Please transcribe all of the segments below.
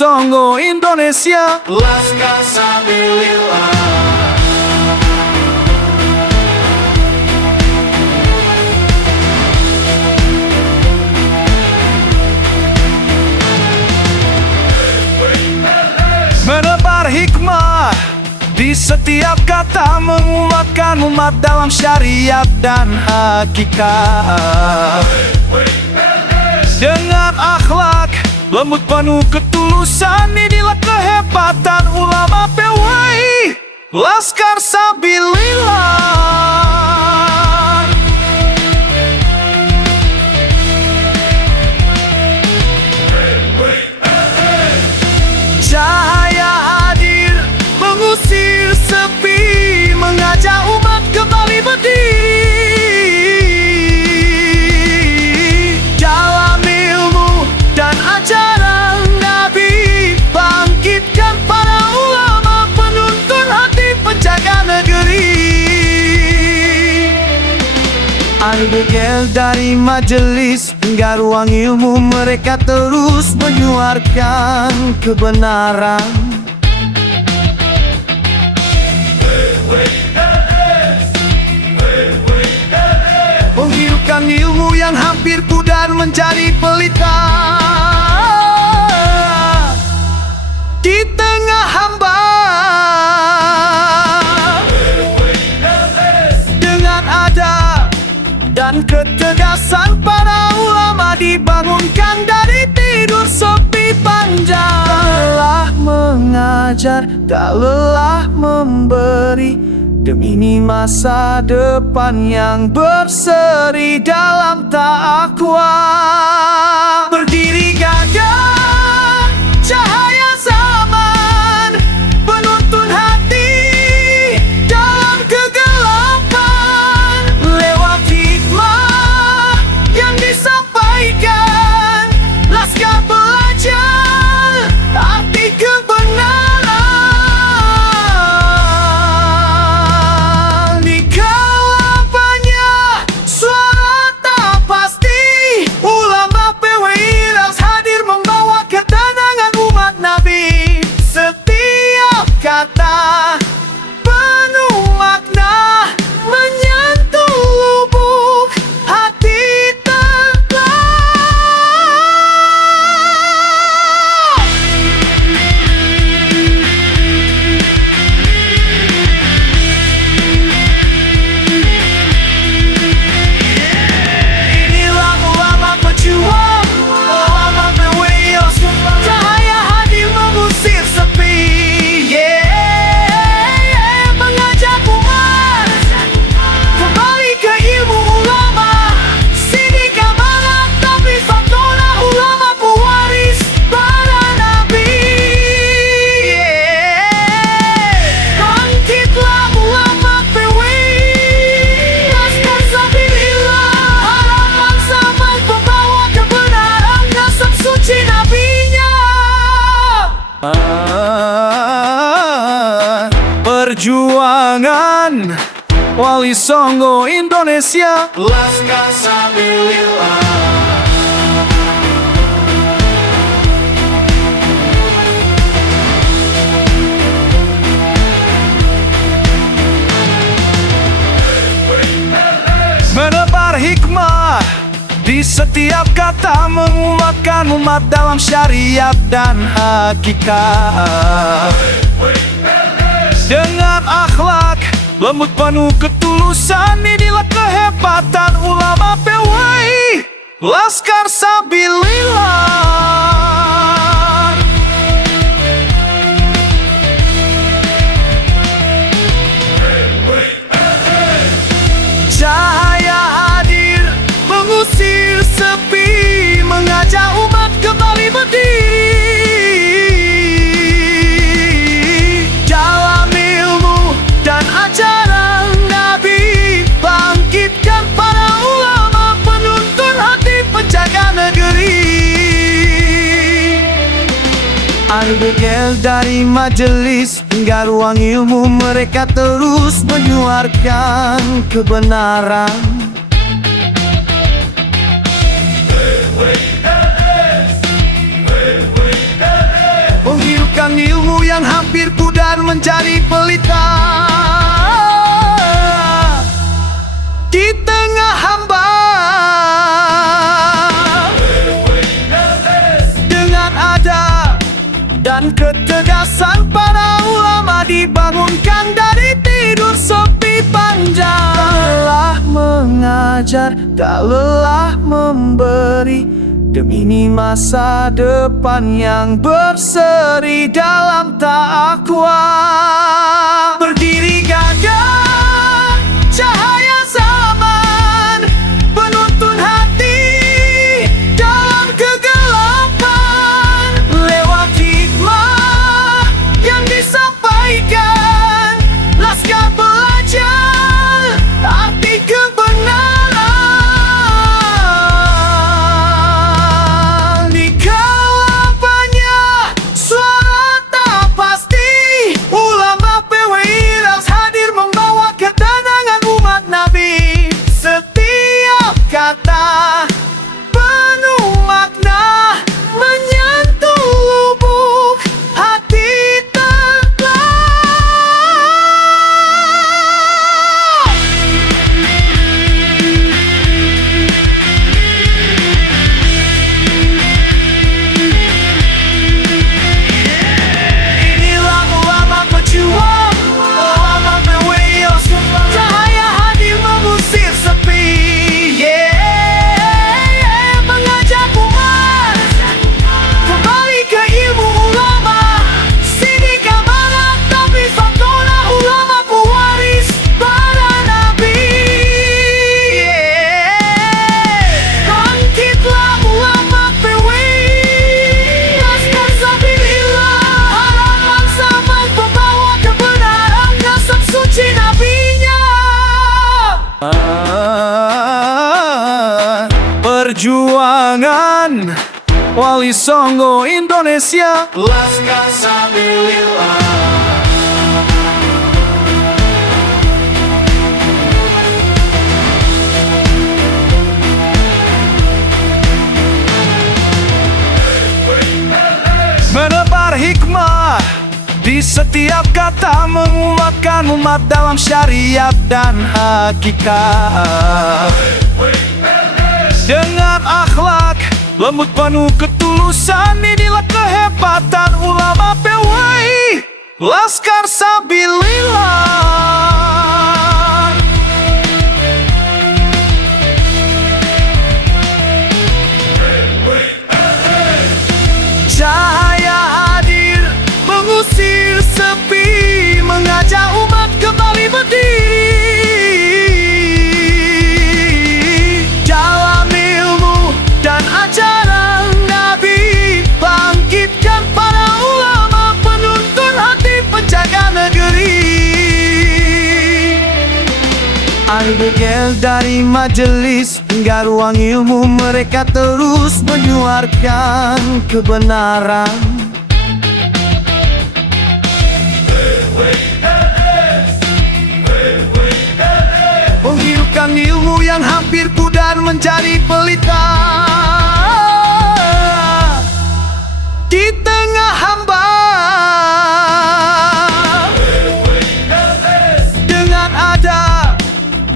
Songo Indonesia. Laskar Sabilillah. Menebar hikmah di setiap kata, menguatkan umat dalam syariat dan hakikat. Dengan akhlak lembut penuh ketulusan, inilah kehebatan ulama PWI Laskar Sabilillah. Cahaya hadir mengusir sepi, mengajak umat kembali berdiri dalam ilmu dan ajaran Nabi. Bangkitkan para ulama, penuntun hati, penjaga negeri. Andegel dari majelis hingga ruang ilmu, mereka terus menyuarakan kebenaran. Menghidupkan ilmu yang hampir pudar menjadi pelita di tengah hamba. Dengan adab dan ketegasan, para ulama dibangunkan dari tidur sepi panjang. Tak lelah mengajar, tak lelah memberi, demi masa depan yang berseri dalam takwa. Berdiri gagah cahaya zaman, penuntun hati dalam kegelapan. Lewat hikmah yang disampaikan, Laskar belajar arti kebenaran. Di kala banyak suara tak pasti, ulama PWI hadir membawa ketenangan umat Nabi. Setiap kata penuh makna, menyentuh lubuk hati terbelah. Inilah ulama pejuang, ulama PWI, cahaya hadir mengusir sepi. Mengajak umat kembali ke ilmu ulama. Sindikat barat tapi faktorlah ulama pewaris para nabi. Bangkitlah ulama PWI Laskar Sabilillah. Harapan zaman pembawa kebenaran, nasab suci nabinya. Perjuangan Wali Songo Indonesia. Laskar Sabilillah. Menebar hikmah di setiap kata, menguatkan umat dalam syariat dan hakikat. Dengan akhlak lembut penuh ketulusan, inilah kehebatan ulama PWI Laskar Sabilillah. Cahaya hadir mengusir sepi, mengajak umat kembali berdiri dalam ilmu dan ajaran Nabi. Bangkitkan para ulama, penuntun hati, penjaga negeri. Andegel dari majelis hingga ruang ilmu, mereka terus menyuarakan kebenaran. Menghiupkan ilmu yang hampir pudar menjadi pelita di tengah hamba. Dengan adab dan ketegasan para ulama dibangunkan dari tidur sepi panjang. Tak lelah mengajar, tak lelah memberi, demi masa depan yang berseri dalam takwa. Berdiri gagah cahaya zaman, penuntun hati dalam kegelapan. Lewat hikmah yang disampaikan, laskar belajar arti kebenaran. Dikala banyak suara tak pasti, ulama PWI Ras hadir membawa ketenangan umat Nabi. Setiap kata penuh makna, menyentuh lubuk hati terbelah. Inilah ulama pejuang, ulama PWI Ras, cahaya hadir mengusir sepi. Mengajak umat kembali ke ilmu ulama. Sini kemana tapi fakona, ulama pewaris para nabi. Bangkitlah ulama PWI, laskar sabilillah, harapan zaman pembawa kebenaran, nasab suci nabinya. Perjuangan Wali Songo Indonesia. Laskar Sabilillah. Menebar hikmah di setiap kata, menguatkan umat dalam syariat dan hakikat. Dengan akhlak lembut penuh ketulusan, inilah kehebatan ulama PWI Laskar Sabilillah. Cahaya hadir mengusir sepi, mengajak umat kembali berdiri dalam ilmu dan ajaran Nabi. Bangkitkan para ulama, penuntun hati, penjaga negeri. Anggel dari majelis hingga ruang ilmu, mereka terus menyuarakan kebenaran. Menghidupkan ilmu yang hampir pudar menjadi pelita di tengah hamba. Dengan adab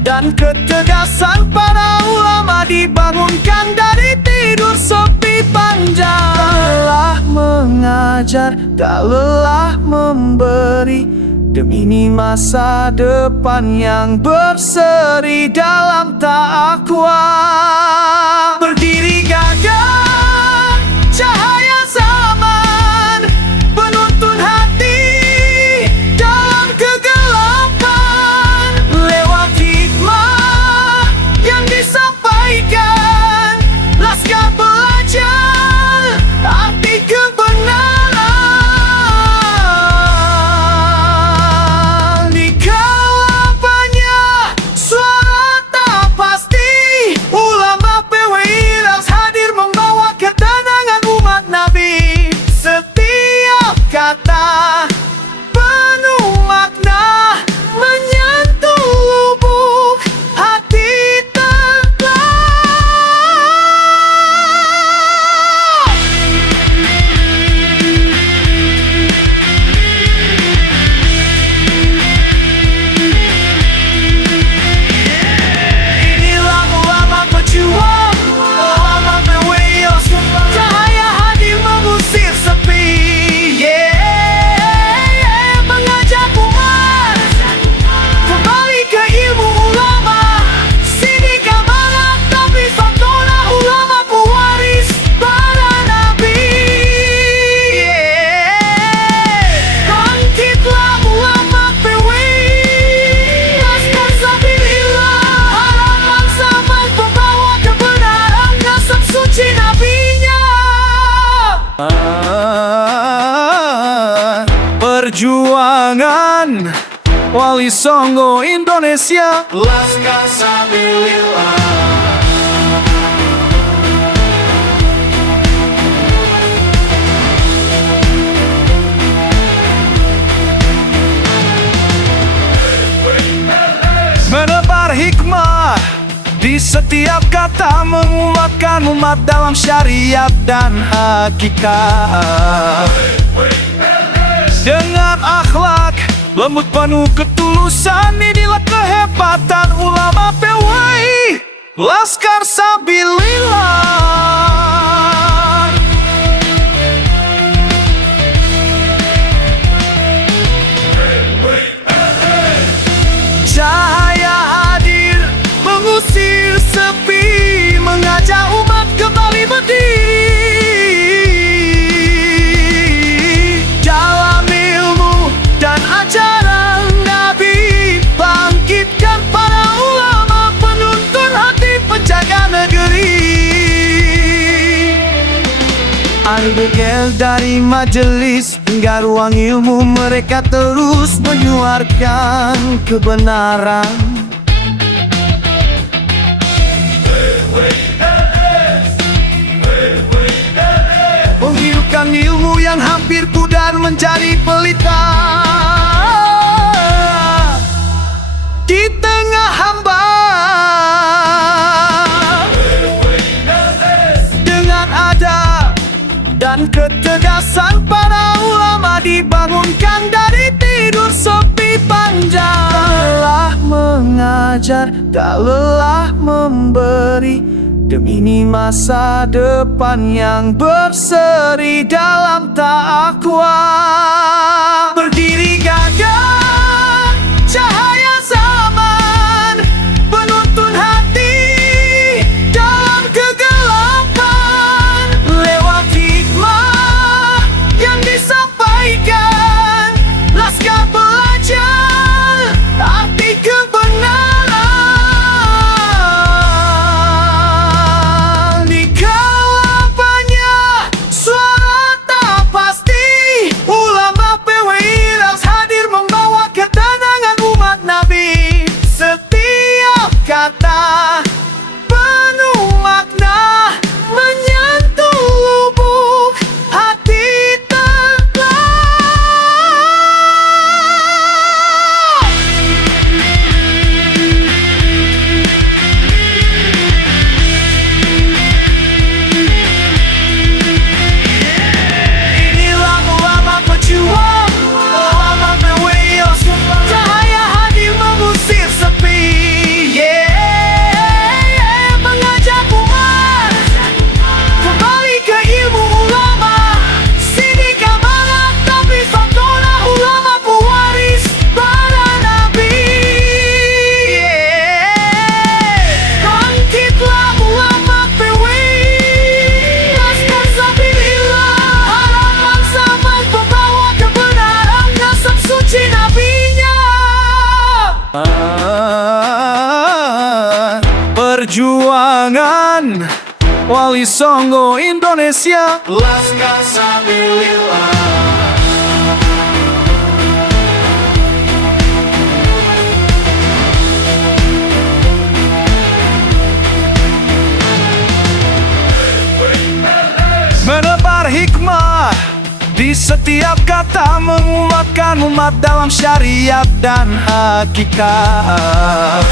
dan ketegasan para ulama dibangunkan dari tidur sepi panjang. Tak lelah mengajar, tak lelah memberi, demi masa depan yang berseri dalam takwa. Berdiri gagah cahaya zaman, penuntun hati dalam kegelapan. Lewat hikmah yang disampaikan, laskar belajar arti kebenaran. Dikala banyak suara tak pasti, ulama PWI Perjuangan Wali Songo Indonesia. Laskar Sabilillah. Menebar hikmah di setiap kata, menguatkan umat dalam syariat dan hakikat. Dengan akhlak lembut penuh ketulusan, inilah kehebatan ulama PWI Laskar Sabilillah. Cahaya hadir mengusir sepi, mengajak umat kembali berdiri dalam ilmu dan ajaran Nabi. Bangkitkan para ulama, penuntun hati, penjaga negeri. Andegel dari majelis hingga ruang ilmu, mereka terus menyuarakan kebenaran. Menghidupkan ilmu yang hampir pudar menjadi pelita di tengah hamba. Dengan adab dan ketegasan, para ulama dibangunkan dari tidur sepi panjang. Tak lelah mengajar, tak lelah memberi, demi masa depan yang berseri dalam takwa. Berdiri gagah cahaya zaman, penuntun hati dalam kegelapan. Lewat hikmah yang disampaikan, Laskar belajar arti kebenaran. Di kala banyak suara tak pasti, ulama PWI harus hadir membawa ketenangan umat Nabi. Setiap kata penuh makna, menyentuh lubuk hati terbelah. Inilah ulama pejuang, ulama PWI, cahaya hadir mengusir sepi. Mengajak umat kembali ke ilmu ulama. Sini kamalat tapi faktorlah ulama pewaris para nabi. Bangkitlah ulama PWI Laskar Sabilillah. Harapan zaman pembawa kebenaran, nasab suci nabinya. Perjuangan Wali Songo Indonesia. Laskar Sabilillah. Menebar hikmah di setiap kata, menguatkan umat dalam syariat dan hakikat.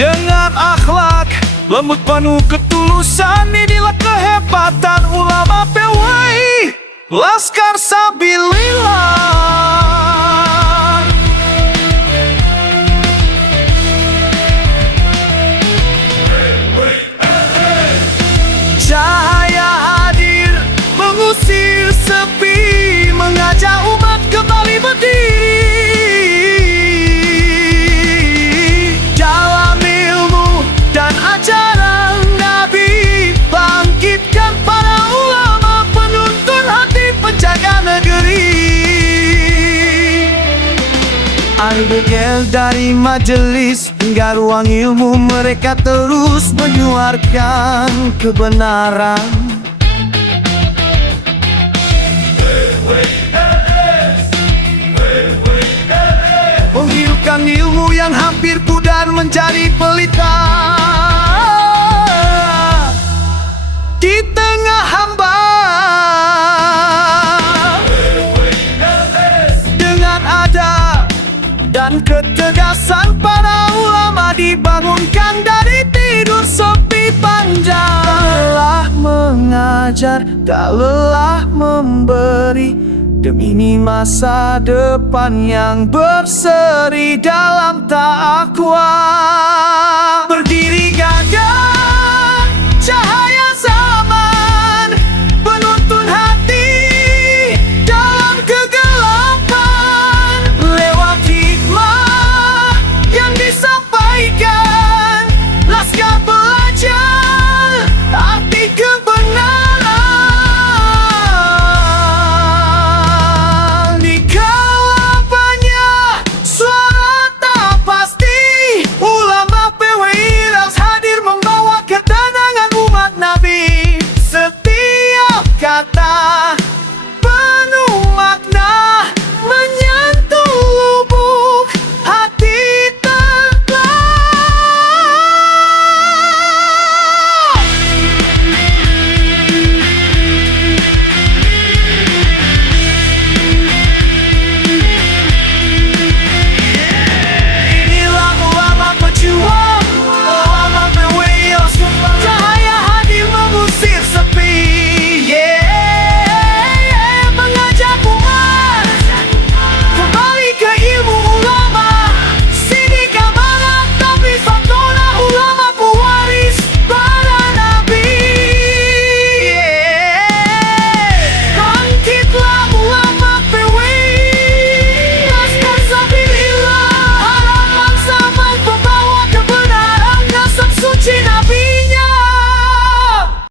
Dengan akhlak lembut penuh ketulusan, inilah kehebatan ulama PWI Laskar Sabilillah. Cahaya hadir mengusir sepi, mengajak umat kembali berdiri dalam ilmu dan ajaran Nabi. Bangkitkan para ulama, penuntun hati, penjaga negeri. Andegel dari majelis hingga ruang ilmu, mereka terus menyuarakan kebenaran. menjadi pelita di tengah hamba. Dengan adab dan ketegasan para ulama dibangunkan dari tidur sepi panjang. Lelah mengajar, tak lelah memberi, demi masa depan yang berseri dalam takwa.